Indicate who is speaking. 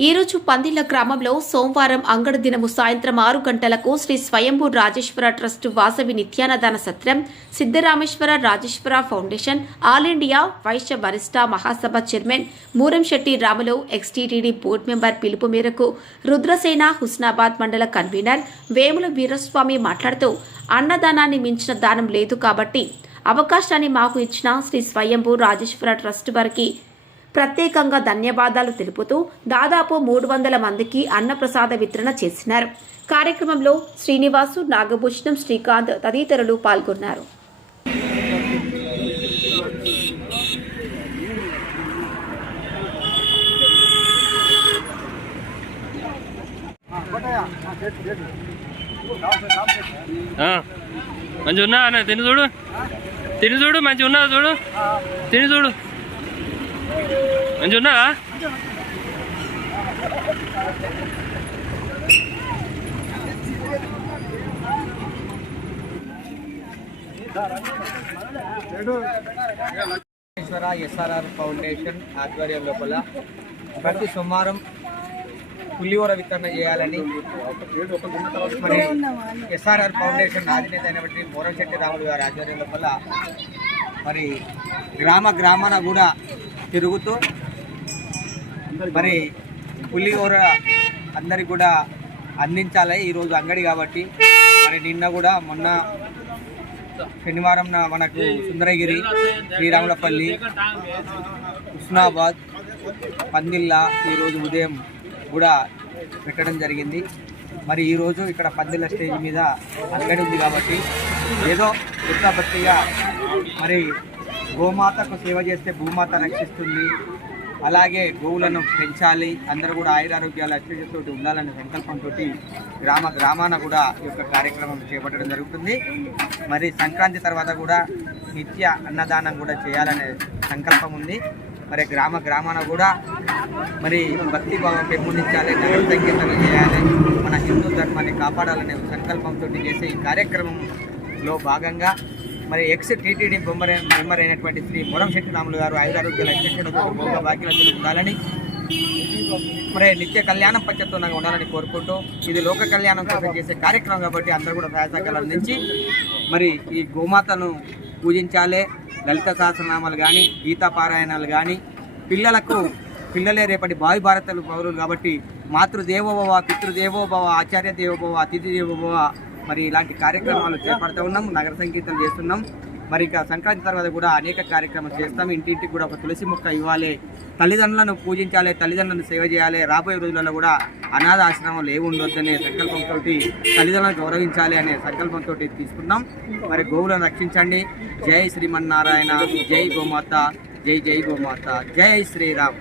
Speaker 1: ఈరోజు పందిళ్ళ గ్రామంలో సోమవారం అంగడి దినము సాయంత్రం ఆరు గంటలకు శ్రీ స్వయంభూ Rajeshwara trust Vasavi Nityannadana Satram Siddharameshwara Rajeshwara foundation all India Vaishya Varishta Mahasabha chairman Muramshetti Ramulu ex TTD board member పిలుపు మేరకు రుద్రసేన హుస్నాబాద్ మండల కన్వీనర్ వేముల వీరస్వామి మాట్లాడుతూ అన్నదానాన్ని మించిన దానం లేదు కాబట్టి అవకాశాన్ని మాకు ఇచ్చిన శ్రీ స్వయంభూ రాజేశ్వర ట్రస్ట్ వారికి ప్రత్యేకంగా ధన్యవాదాలు తెలుపుతూ దాదాపు మూడు వందల మందికి అన్నప్రసాద వితరణ చేసినారు. కార్యక్రమంలో శ్రీనివాసు నాగభూషణం శ్రీకాంత్ తదితరులు పాల్గొన్నారు.
Speaker 2: మంచి ఉన్నా అన్న? తిని చూడు. తిని చూడు మంచి ఉన్నా చూడు? తిని చూడు. మంచిగా
Speaker 3: ఈశ్వర ఎస్ఆర్ఆర్ ఫౌండేషన్ ఆధ్వర్యం లోపల ప్రతి సోమవారం పులిహోర వితరణ చేయాలని మరి ఎస్ఆర్ఆర్ ఫౌండేషన్ అధినేత అయినటువంటి మోరంశెట్టి రాములు గారి ఆధ్వర్యం లోపల మరి గ్రామ గ్రామాన కూడా తిరుగుతూ మరి పులిహోర అందరికి కూడా అందించాలి. ఈరోజు అంగడి కాబట్టి మరి నిన్న కూడా మొన్న శనివారం మనకు సుందరగిరి శ్రీరాములపల్లి హుస్నాబాద్ పందిల్లా ఈరోజు ఉదయం కూడా పెట్టడం జరిగింది. మరి ఈరోజు ఇక్కడ పందిళ్ళ స్టేజ్ మీద అంగడి ఉంది కాబట్టి ఏదో వృత్తాపత్తిగా మరి గోమాతకు సేవ చేస్తే భూమాత రక్షిస్తుంది. అలాగే గోవులను పెంచాలి. అందరూ కూడా ఆయురారోగ్యాలు అత్యతోటి ఉండాలనే సంకల్పంతో గ్రామ గ్రామాన కూడా ఈ యొక్క కార్యక్రమం చేపట్టడం జరుగుతుంది. మరి సంక్రాంతి తర్వాత కూడా నిత్య అన్నదానం కూడా చేయాలనే సంకల్పం ఉంది. మరి గ్రామ గ్రామాన కూడా మరి భక్తి భావం పెంపొందించాలి నగర సంకీర్తన చేయాలి మన హిందూ ధర్మాన్ని కాపాడాలనే సంకల్పంతో చేసే ఈ కార్యక్రమంలో భాగంగా మరి ఎక్స్ టీటీడీ మెంబర్ మెంబర్ అయినటువంటి శ్రీ మురంశెట్టి రాములు గారు ఆయురారోగ్యాల అధ్యక్షుడు భోగ భాగ్యులతో ఉండాలని మరి నిత్య కళ్యాణం పచ్చత్వంగా ఉండాలని కోరుకుంటూ ఇది లోక కళ్యాణం కోసం చేసే కార్యక్రమం కాబట్టి అందరూ కూడా సహాయశాఖలు అందించి మరి ఈ గోమాతను పూజించాలి లలిత సహస్రనామాలు కానీ గీతా పారాయణాలు కానీ పిల్లలకు పిల్లలే రేపటి భావి భారతలు పౌరులు కాబట్టి మాతృదేవోభవ పితృదేవోభవ ఆచార్య దేవోభవ అతిథి దేవోభవ మరి ఇలాంటి కార్యక్రమాలు చేపడుతూ ఉన్నాం నగర సంగీతం చేస్తున్నాం. మరి ఇక సంక్రాంతి తర్వాత కూడా అనేక కార్యక్రమాలు చేస్తాం. ఇంటింటికి కూడా ఒక తులసి మొక్క ఇవ్వాలి. తల్లిదండ్రులను పూజించాలి తల్లిదండ్రులను సేవ చేయాలి. రాబోయే రోజులలో కూడా అనాథ ఆశ్రమాలు ఏమి ఉండొద్దనే సంకల్పంతో తల్లిదండ్రులను గౌరవించాలి అనే సంకల్పంతో తీసుకున్నాం. మరి గోవులను రక్షించండి. జై శ్రీమన్నారాయణ జై గోమాత జై జై గోమాత జై శ్రీరామ్.